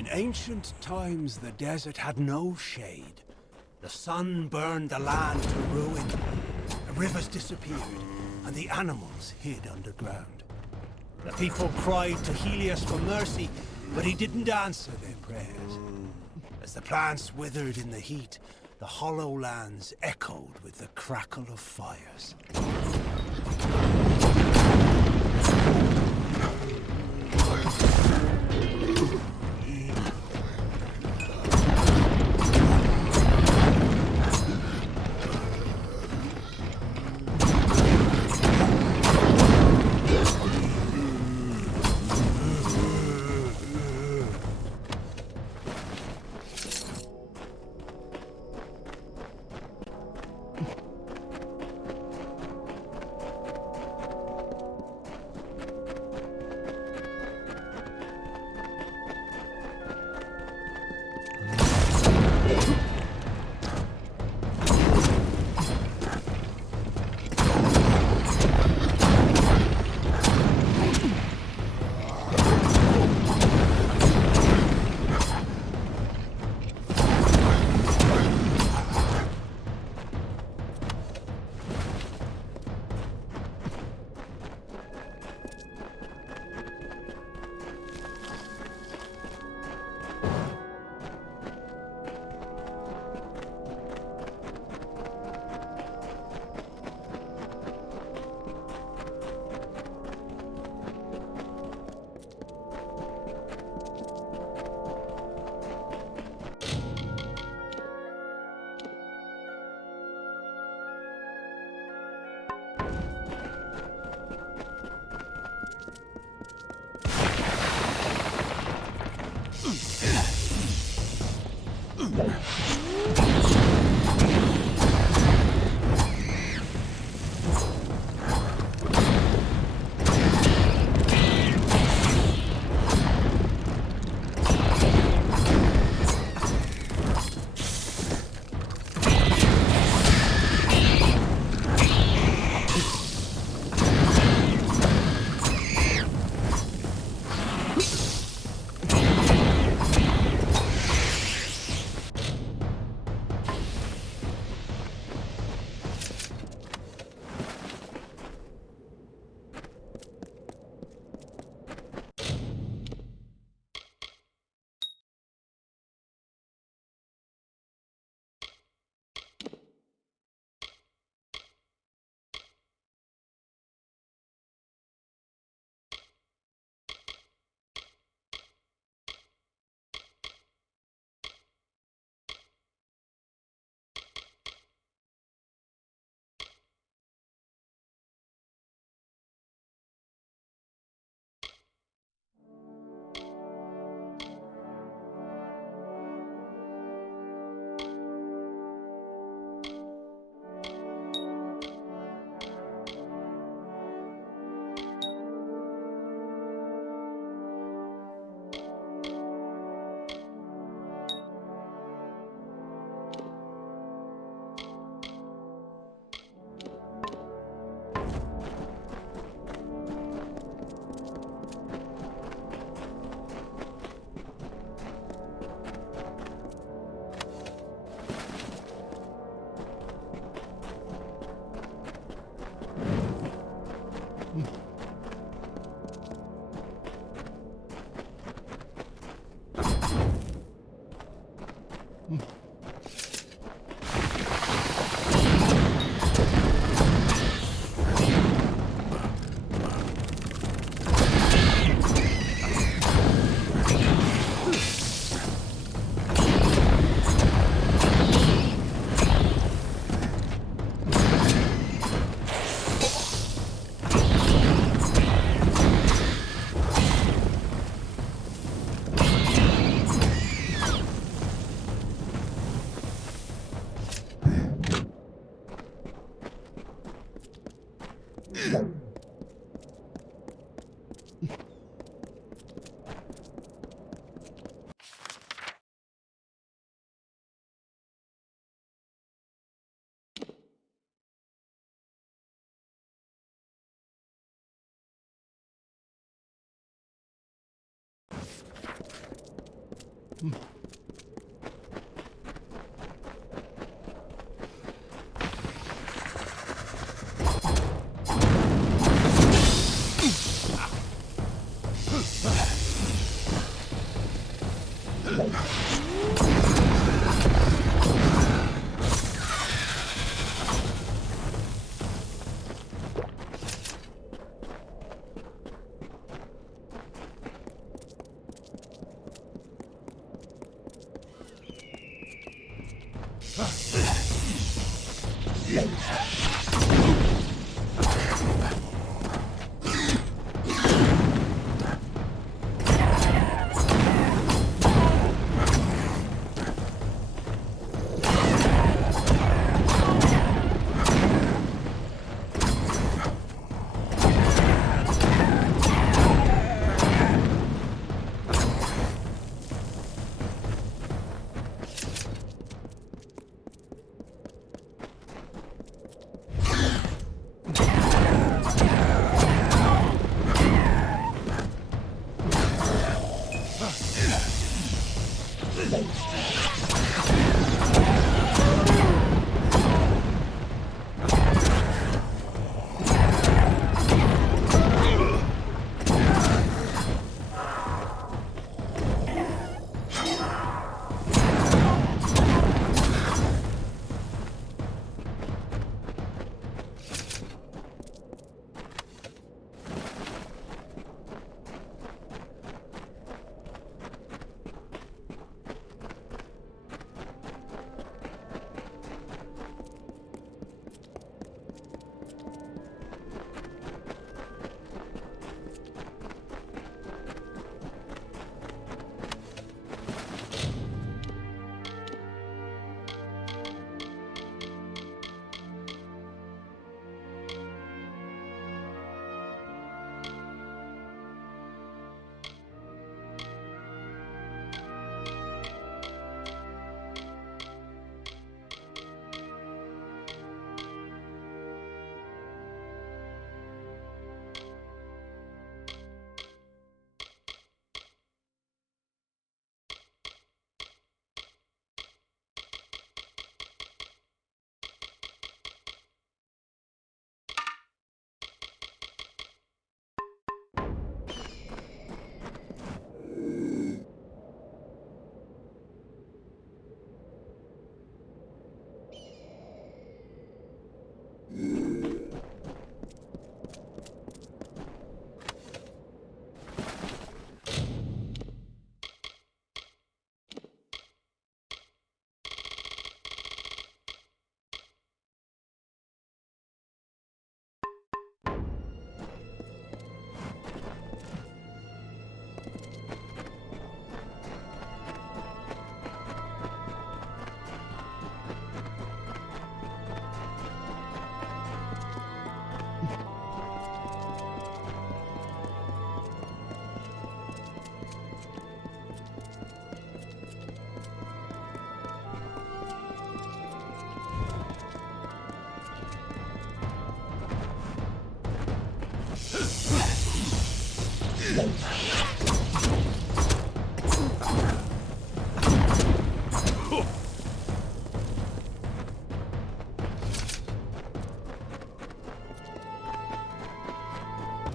In ancient times, the desert had no shade. The sun burned the land to ruin. The rivers disappeared, and the animals hid underground. The people cried to Helios for mercy, but he didn't answer their prayers. As the plants withered in the heat, the hollow lands echoed with the crackle of fires.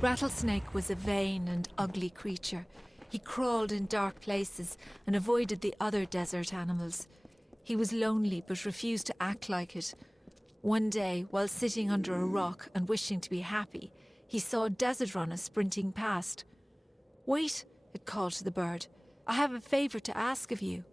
Rattlesnake was a vain and ugly creature. He crawled in dark places and avoided the other desert animals. He was lonely but refused to act like it. One day, while sitting under a rock and wishing to be happy, he saw a desert runner sprinting past. "Wait," it called to the bird. "I have a favor to ask of you."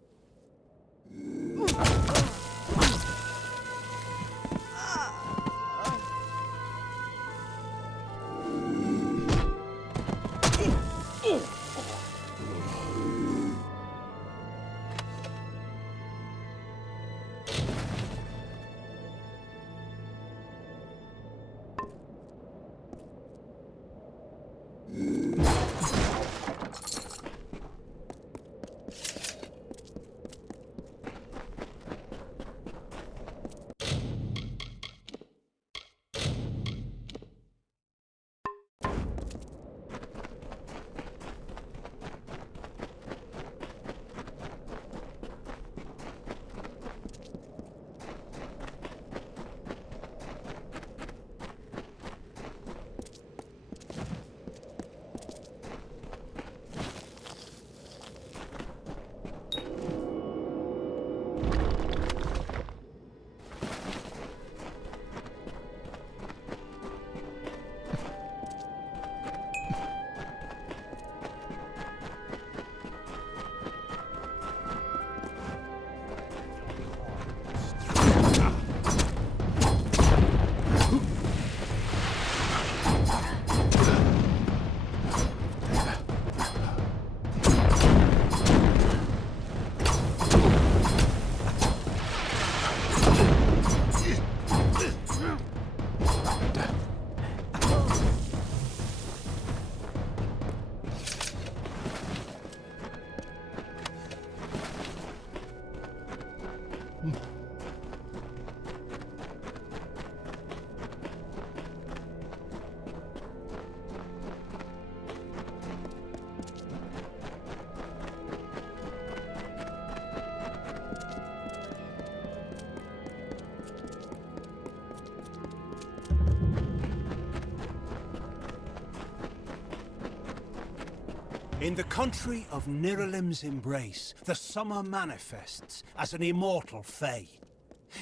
In the country of Niralim's embrace, the summer manifests as an immortal fae.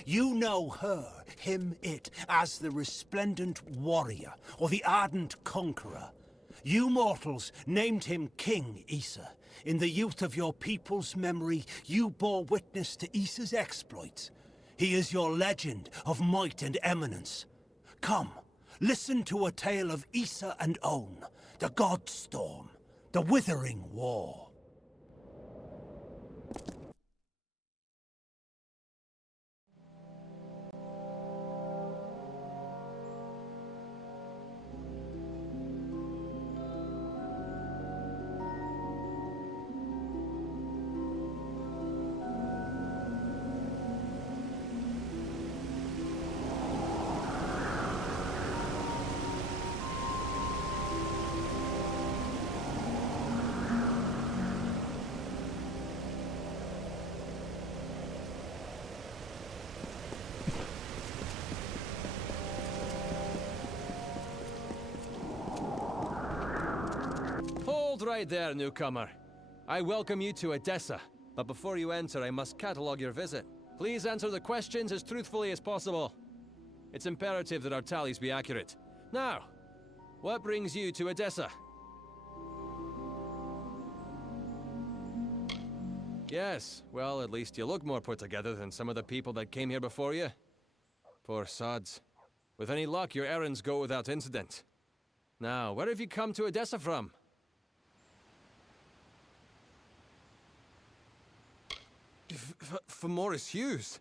You know her, him, it, as the resplendent warrior, or the ardent conqueror. You mortals named him King Issa. In the youth of your people's memory, you bore witness to Issa's exploits. He is your legend of might and eminence. Come, listen to a tale of Issa and On, the God Storm. The Withering War. Hold right there, newcomer. I welcome you to Edessa, but before you enter, I must catalogue your visit. Please answer the questions as truthfully as possible. It's imperative that our tallies be accurate. Now, what brings you to Edessa? Yes, well, at least you look more put together than some of the people that came here before you. Poor sods. With any luck, your errands go without incident. Now, where have you come to Edessa from? From Morris Hughes?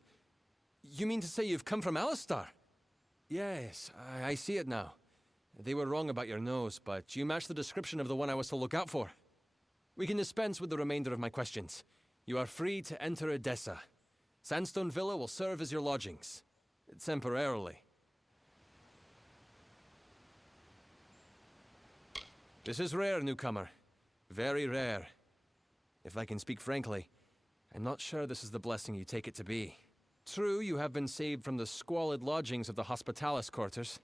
You mean to say you've come from Alistar? Yes, I see it now. They were wrong about your nose, but you match the description of the one I was to look out for. We can dispense with the remainder of my questions. You are free to enter Edessa. Sandstone Villa will serve as your lodgings. Temporarily. This is rare, newcomer. Very rare. If I can speak frankly, I'm not sure this is the blessing you take it to be. True, you have been saved from the squalid lodgings of the Hospitalis quarters.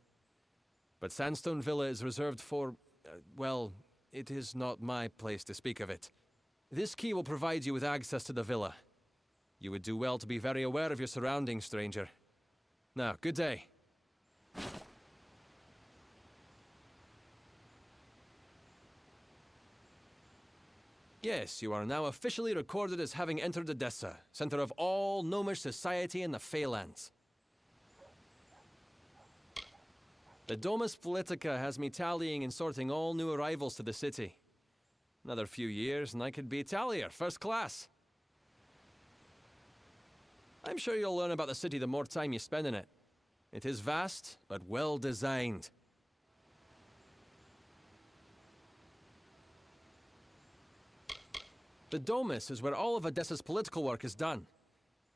But Sandstone Villa is reserved for, well, it is not my place to speak of it. This key will provide you with access to the villa. You would do well to be very aware of your surroundings, stranger. Now, good day. Yes, you are now officially recorded as having entered Odessa, center of all gnomish society in the Feylands. The Domus Politica has me tallying and sorting all new arrivals to the city. Another few years and I could be Italier, first class. I'm sure you'll learn about the city the more time you spend in it. It is vast, but well designed. The Domus is where all of Odessa's political work is done.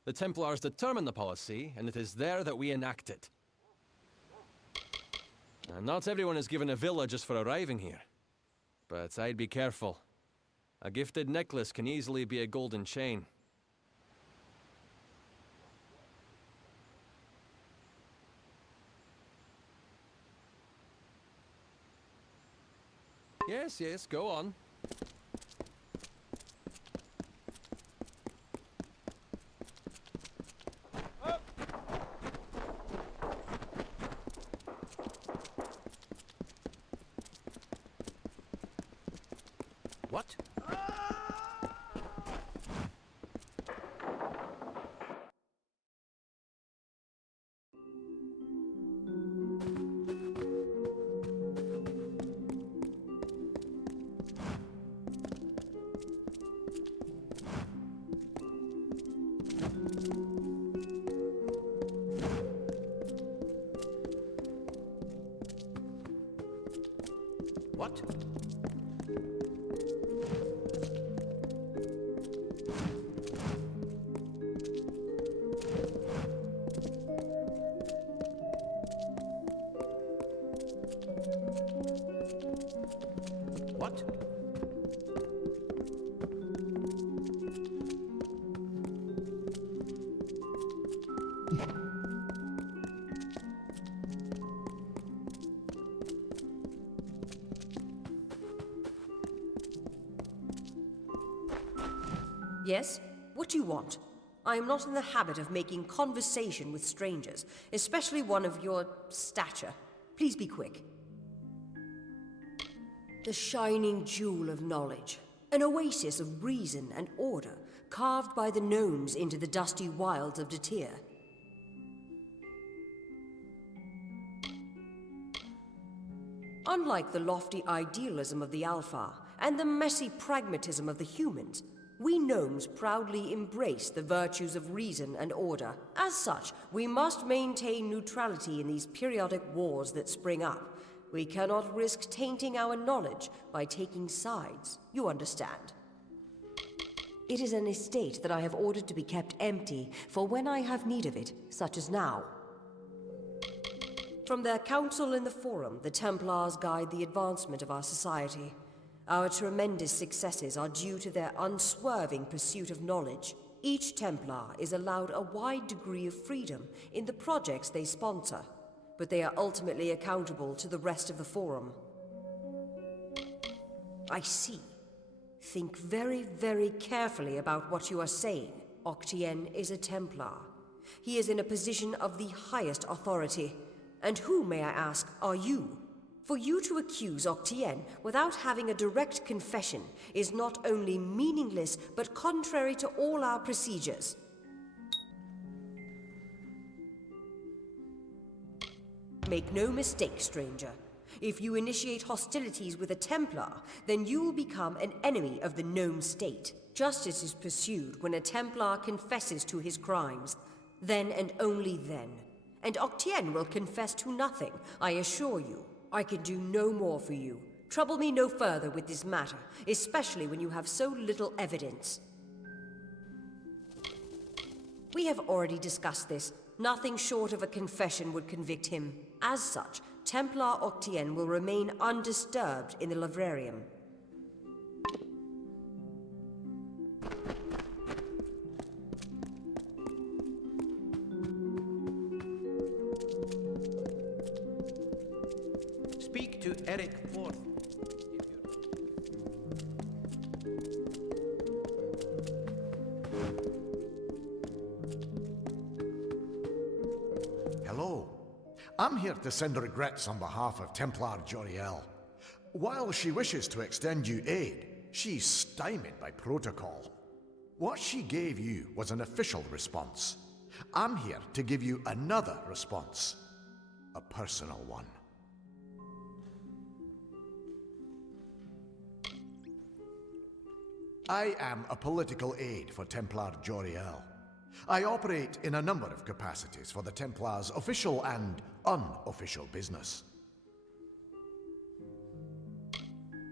The Templars determine the policy, and it is there that we enact it. Now, not everyone is given a villa just for arriving here. But I'd be careful. A gifted necklace can easily be a golden chain. Yes, go on. What? What? What? Yes? What do you want? I am not in the habit of making conversation with strangers, especially one of your stature. Please be quick. The shining jewel of knowledge. An oasis of reason and order, carved by the gnomes into the dusty wilds of Datir. Unlike the lofty idealism of the Alpha and the messy pragmatism of the humans, we gnomes proudly embrace the virtues of reason and order. As such, we must maintain neutrality in these periodic wars that spring up. We cannot risk tainting our knowledge by taking sides. You understand? It is an estate that I have ordered to be kept empty for when I have need of it, such as now. From their council in the Forum, the Templars guide the advancement of our society. Our tremendous successes are due to their unswerving pursuit of knowledge. Each Templar is allowed a wide degree of freedom in the projects they sponsor, but they are ultimately accountable to the rest of the Forum. I see. Think very, very carefully about what you are saying. Octien is a Templar. He is in a position of the highest authority. And who, may I ask, are you? For you to accuse Octien without having a direct confession is not only meaningless, but contrary to all our procedures. Make no mistake, stranger. If you initiate hostilities with a Templar, then you will become an enemy of the gnome state. Justice is pursued when a Templar confesses to his crimes. Then and only then. And Octien will confess to nothing, I assure you. I can do no more for you. Trouble me no further with this matter, especially when you have so little evidence. We have already discussed this. Nothing short of a confession would convict him. As such, Templar Octien will remain undisturbed in the Livrarium. Speak to Eric Forth. I'm here to send regrets on behalf of Templar Joriel. While she wishes to extend you aid, she's stymied by protocol. What she gave you was an official response. I'm here to give you another response. A personal one. I am a political aide for Templar Joriel. I operate in a number of capacities for the Templars' official and unofficial business.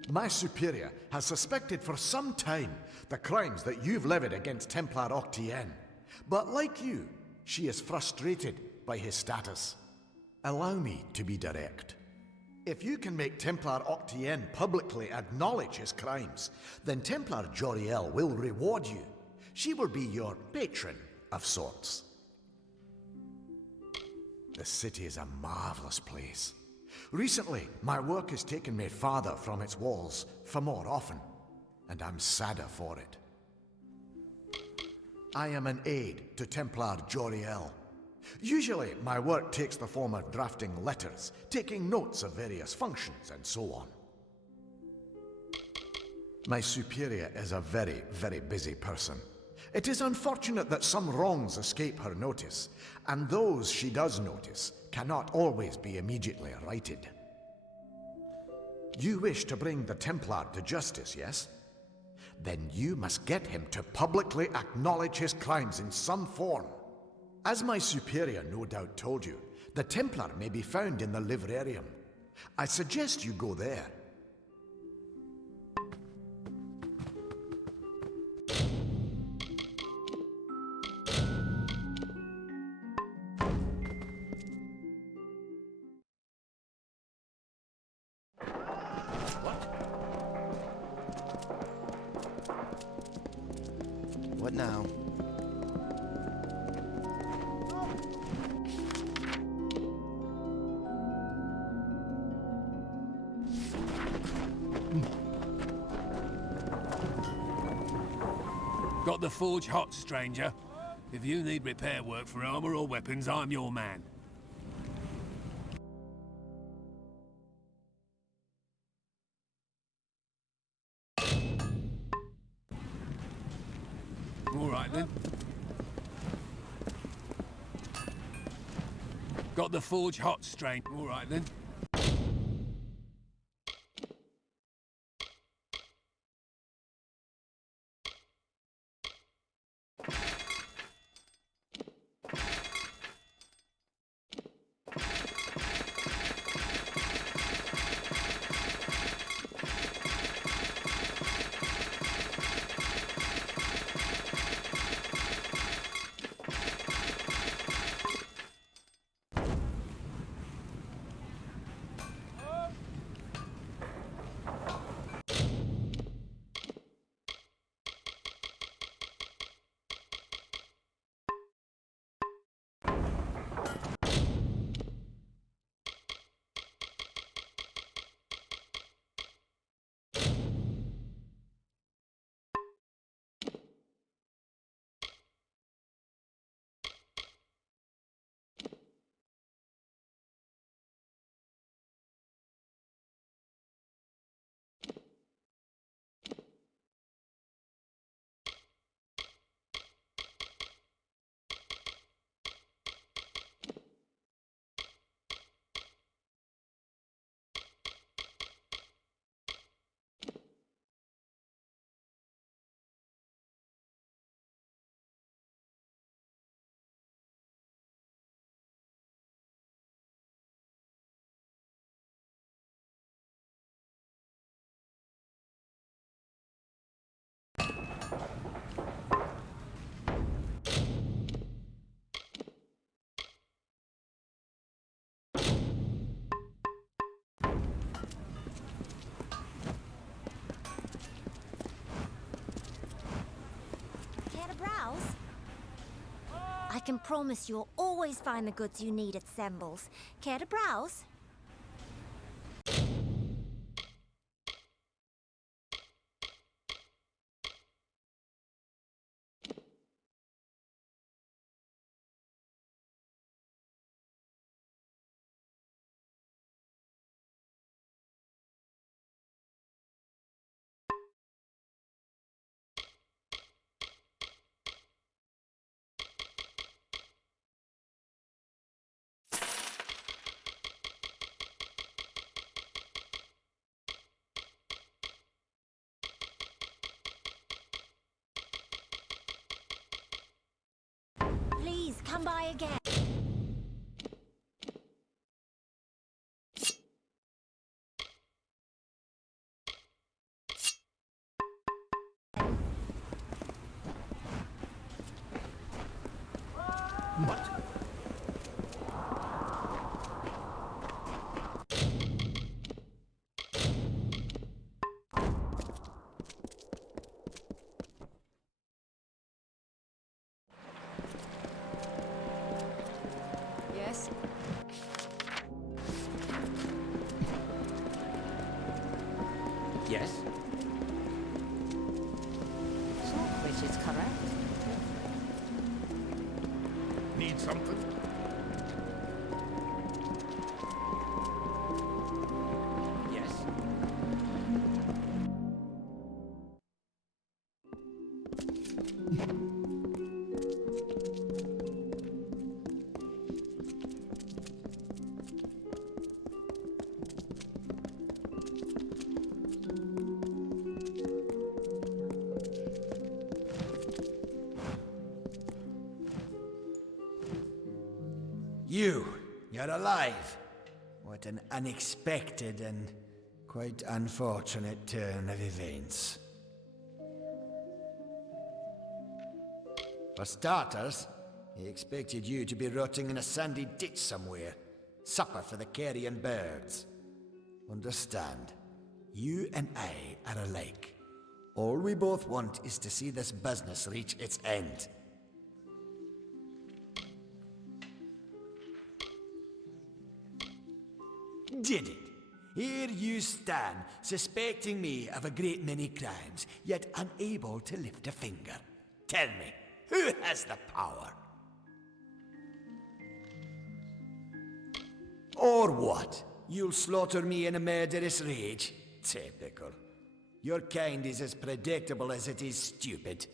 My superior has suspected for some time the crimes that you've levied against Templar Octien. But like you, she is frustrated by his status. Allow me to be direct. If you can make Templar Octien publicly acknowledge his crimes, then Templar Joriel will reward you. She will be your patron of sorts. The city is a marvelous place. Recently, my work has taken me farther from its walls for more often, and I'm sadder for it. I am an aide to Templar Joriel. Usually, my work takes the form of drafting letters, taking notes of various functions, and so on. My superior is a very, very busy person. It is unfortunate that some wrongs escape her notice, and those she does notice cannot always be immediately righted. You wish to bring the Templar to justice, yes? Then you must get him to publicly acknowledge his crimes in some form. As my superior no doubt told you, the Templar may be found in the livrarium. I suggest you go there. What now? Got the forge hot, stranger. If you need repair work for armor or weapons, I'm your man. All right, then. Got the forge hot, stranger. All right, then. I can promise you'll always find the goods you need at Semble's. Care to browse? come by again. What? Yes? Yes? Which is correct. Need something? Yes? You're alive. What an unexpected and quite unfortunate turn of events. For starters, he expected you to be rotting in a sandy ditch somewhere. Supper for the carrion birds. Understand, you and I are alike. All we both want is to see this business reach its end. Did it? Here you stand, suspecting me of a great many crimes, yet unable to lift a finger. Tell me, who has the power? Or what? You'll slaughter me in a murderous rage? Typical. Your kind is as predictable as it is stupid.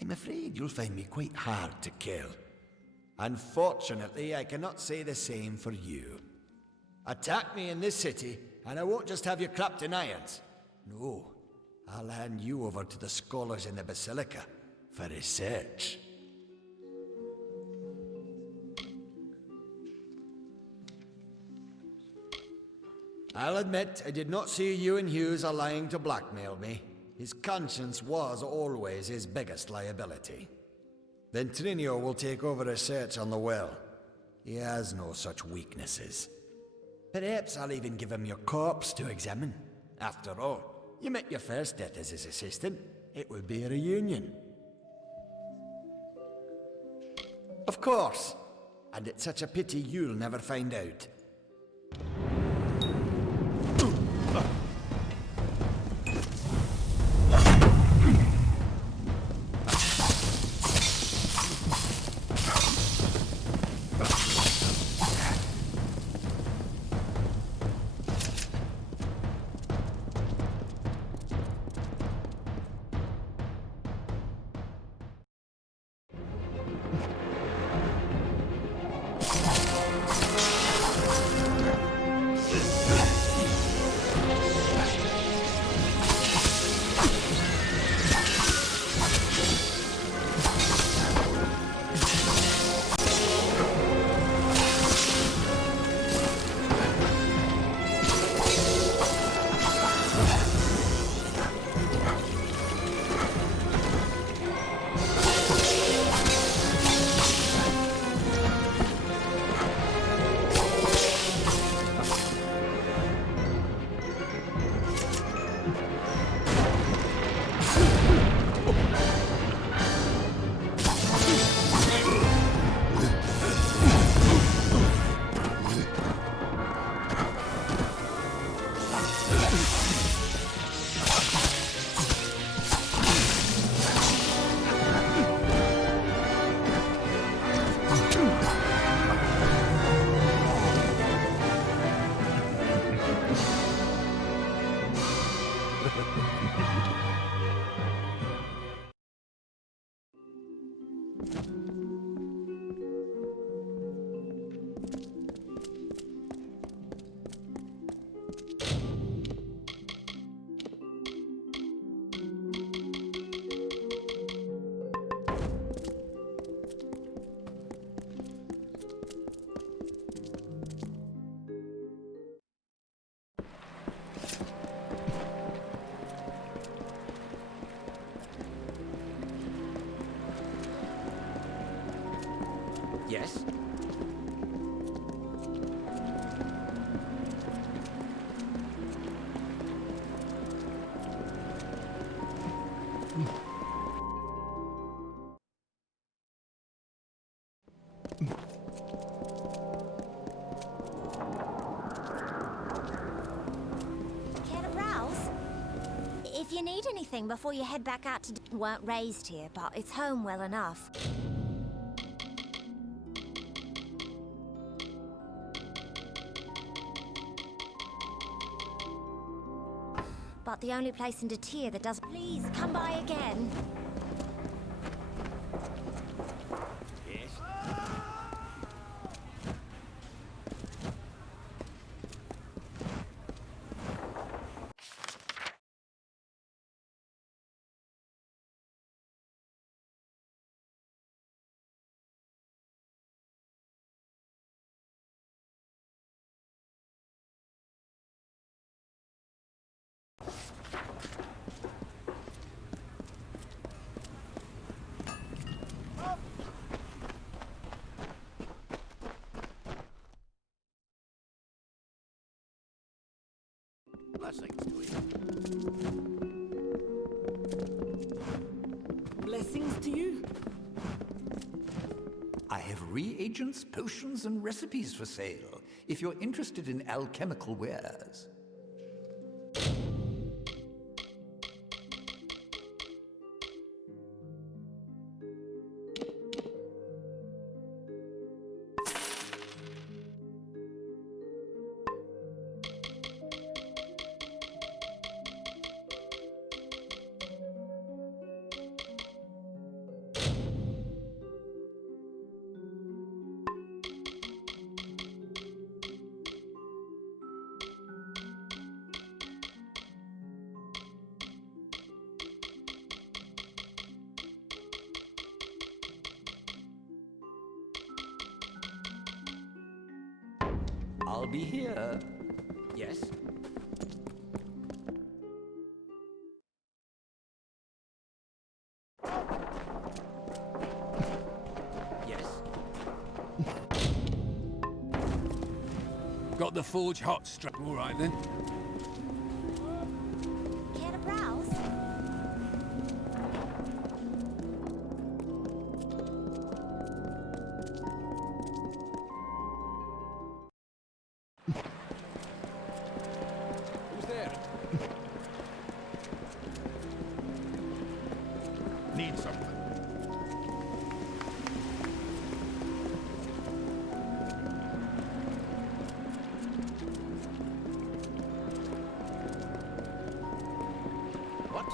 I'm afraid you'll find me quite hard to kill. Unfortunately, I cannot say the same for you. Attack me in this city, and I won't just have you clapped in irons. No, I'll hand you over to the scholars in the Basilica for research. I'll admit I did not see you and Hughes allying to blackmail me. His conscience was always his biggest liability. Ventrinio will take over research on the well. He has no such weaknesses. Perhaps I'll even give him your corpse to examine. After all, you met your first death as his assistant. It would be a reunion. Of course. And it's such a pity you'll never find out. Yes? Care to browse? If you need anything before you head back out to... Weren't raised here, but it's home well enough. But the only place in Detir that does... Please, come by again. Blessings to you. Blessings to you. I have reagents, potions, and recipes for sale, if you're interested in alchemical wares. I'll be here. Yes? Yes? Got the forge hot strap. All right then. Care to browse? Who's there? Need something. What?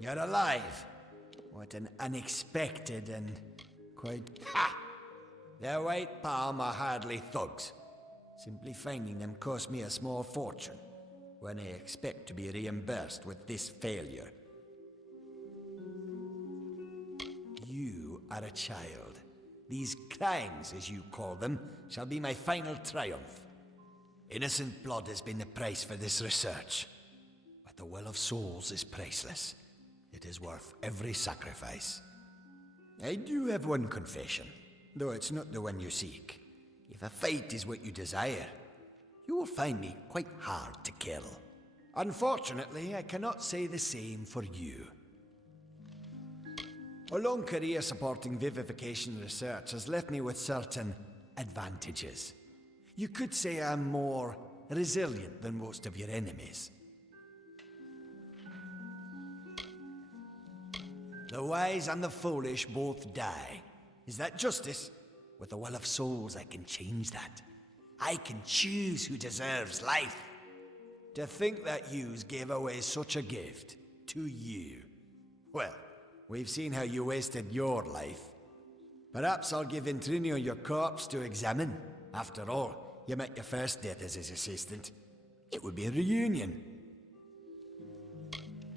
You're alive. What an unexpected and quite... Ha! Their white palm are hardly thugs. Simply finding them cost me a small fortune, when I expect to be reimbursed with this failure. You are a child. These crimes, as you call them, shall be my final triumph. Innocent blood has been the price for this research. But the Well of Souls is priceless. It is worth every sacrifice. I do have one confession, though it's not the one you seek. If a fight is what you desire, you will find me quite hard to kill. Unfortunately, I cannot say the same for you. A long career supporting vivification research has left me with certain advantages. You could say I'm more resilient than most of your enemies. The wise and the foolish both die. Is that justice? With the Well of Souls, I can change that. I can choose who deserves life. To think that yous gave away such a gift to you. Well, we've seen how you wasted your life. Perhaps I'll give Intrinio your corpse to examine. After all, you met your first date as his assistant. It would be a reunion.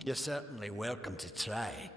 You're certainly welcome to try.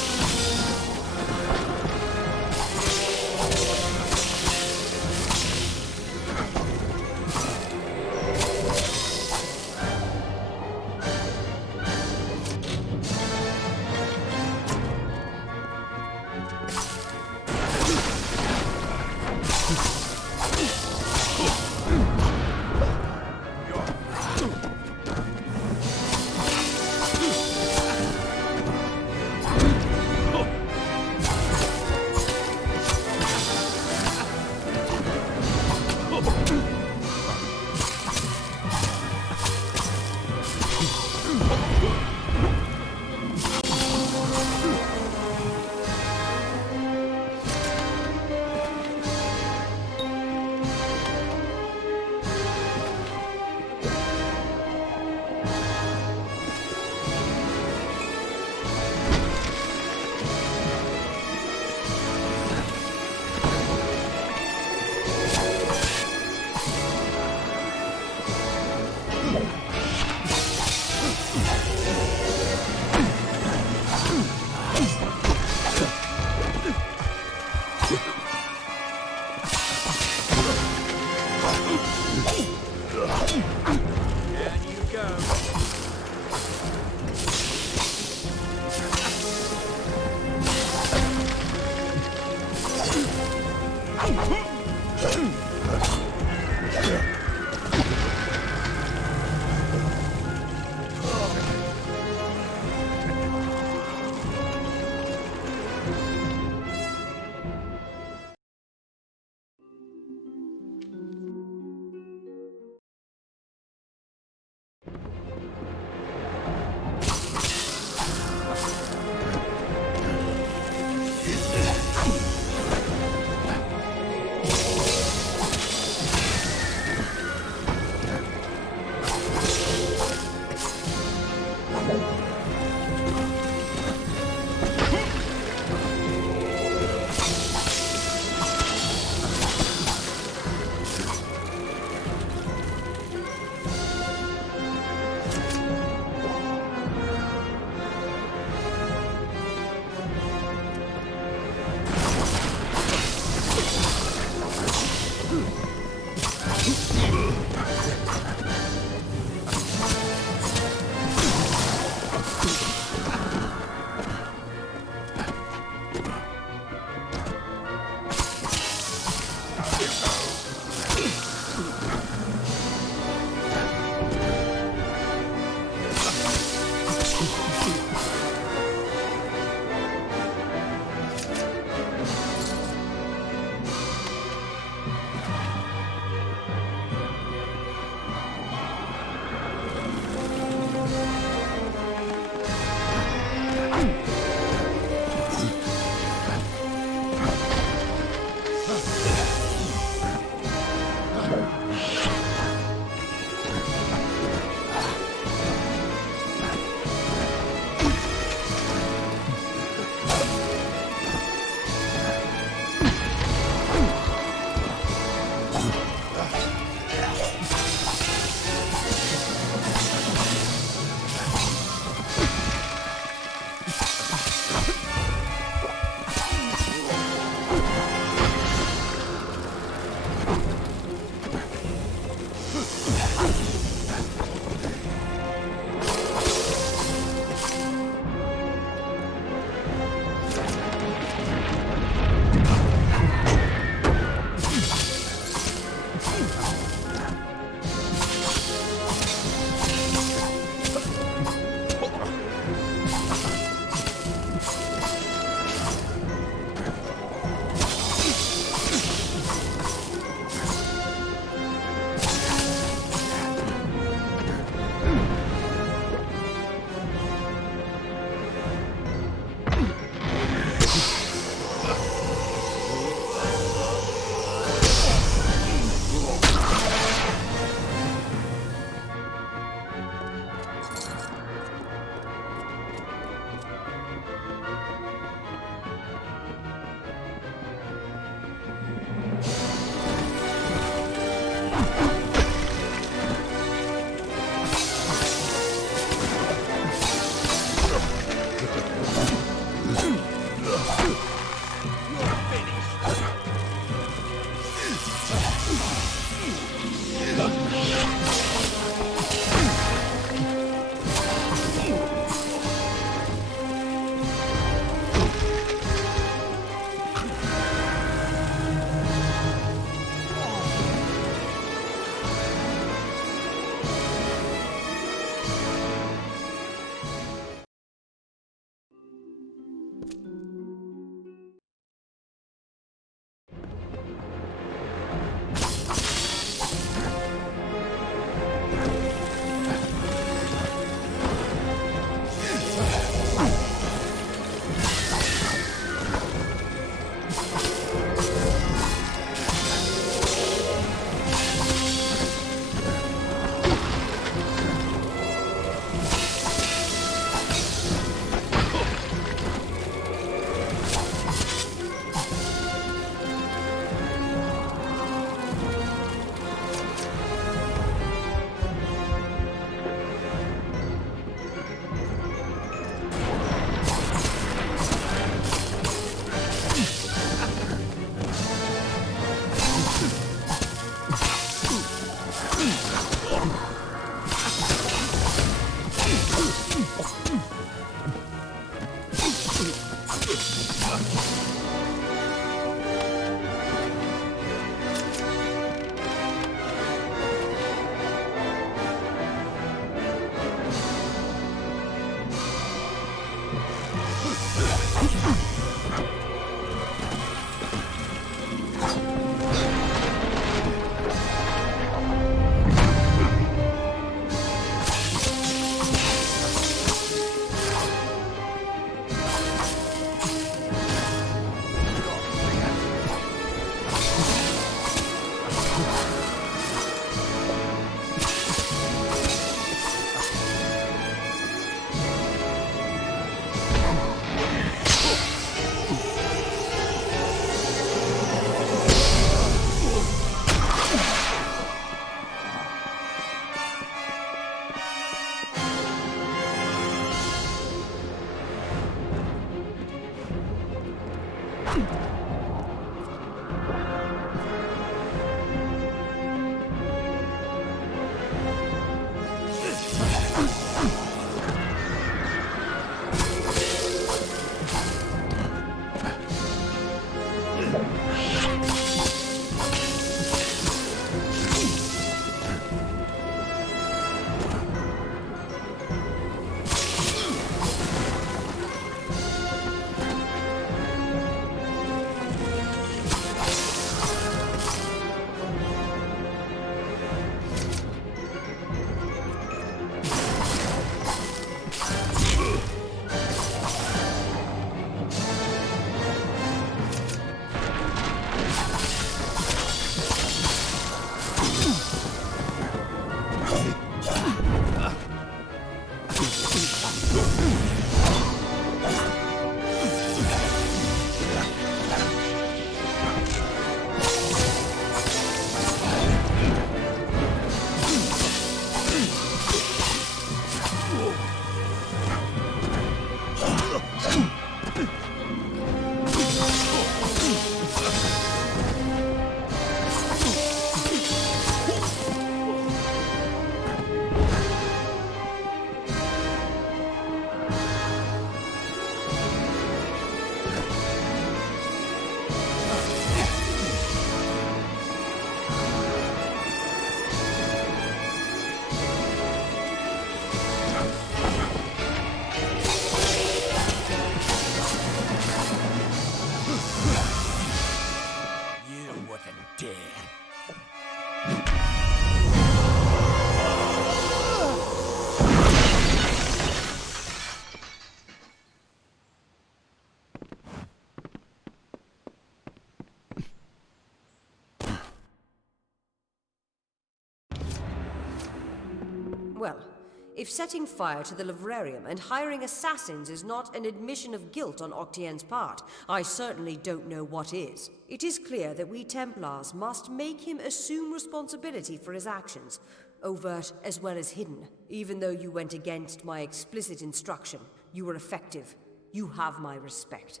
If setting fire to the livrarium and hiring assassins is not an admission of guilt on Octien's part, I certainly don't know what is. It is clear that we Templars must make him assume responsibility for his actions, overt as well as hidden. Even though you went against my explicit instruction, you were effective. You have my respect.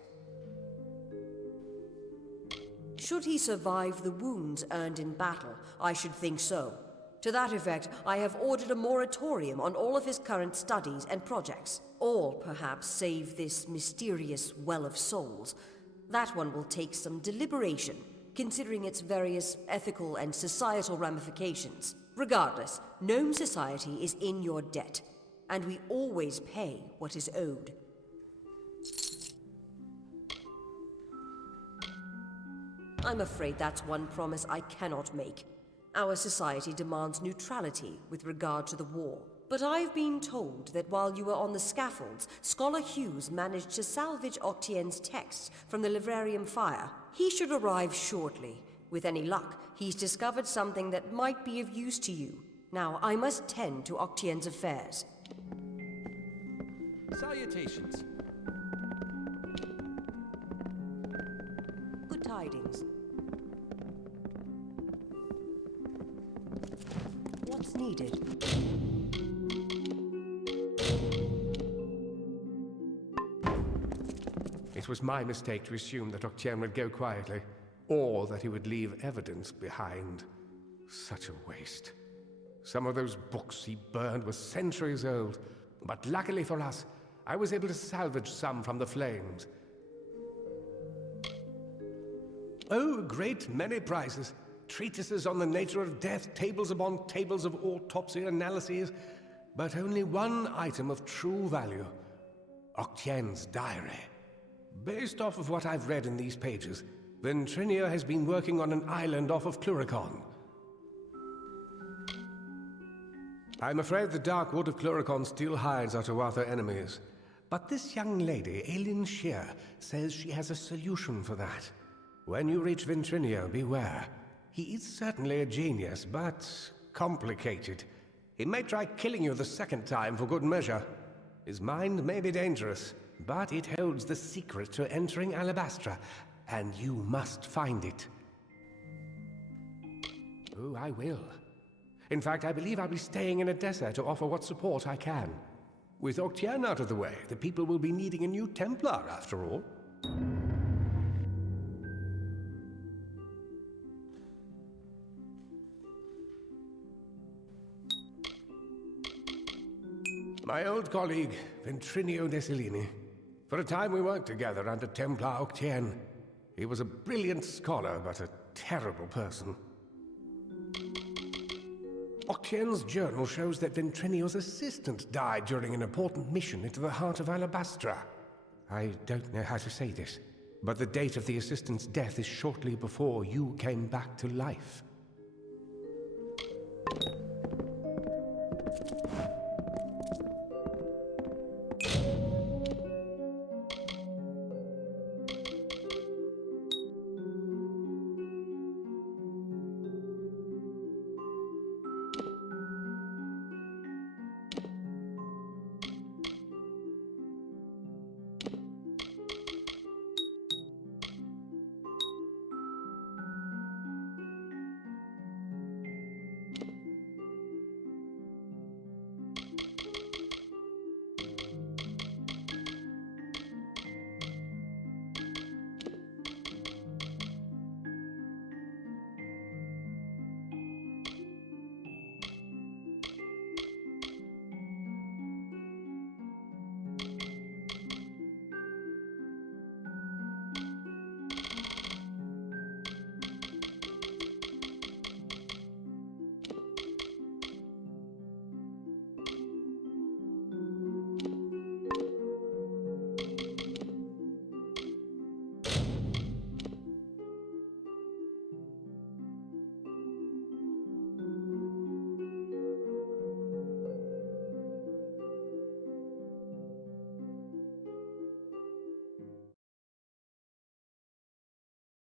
Should he survive the wounds earned in battle, I should think so. To that effect, I have ordered a moratorium on all of his current studies and projects. All, perhaps, save this mysterious Well of Souls. That one will take some deliberation, considering its various ethical and societal ramifications. Regardless, Gnome Society is in your debt, and we always pay what is owed. I'm afraid that's one promise I cannot make. Our society demands neutrality with regard to the war. But I've been told that while you were on the scaffolds, Scholar Hughes managed to salvage Octien's texts from the livrarium fire. He should arrive shortly. With any luck, he's discovered something that might be of use to you. Now, I must tend to Octien's affairs. Salutations. Good tidings. What's needed? It was my mistake to assume that Octien would go quietly, or that he would leave evidence behind. Such a waste. Some of those books he burned were centuries old, but luckily for us, I was able to salvage some from the flames. Oh, a great many prizes. Treatises on the nature of death, tables upon tables of autopsy analyses, but only one item of true value. Octien's diary. Based off of what I've read in these pages, Ventrinio has been working on an island off of Cluricon. I'm afraid the dark wood of Cluricon still hides our Tuatha enemies, but this young lady, Aileen Shear, says she has a solution for that. When you reach Ventrinio, beware. He is certainly a genius, but complicated. He may try killing you the second time for good measure. His mind may be dangerous, but it holds the secret to entering Alabastra, and you must find it. Oh, I will. In fact, I believe I'll be staying in Edessa to offer what support I can. With Octien out of the way, the people will be needing a new Templar, after all. My old colleague, Ventrinio Desilini. For a time we worked together under Templar Octien. He was a brilliant scholar, but a terrible person. Octien's journal shows that Ventrinio's assistant died during an important mission into the heart of Alabastra. I don't know how to say this, but the date of the assistant's death is shortly before you came back to life.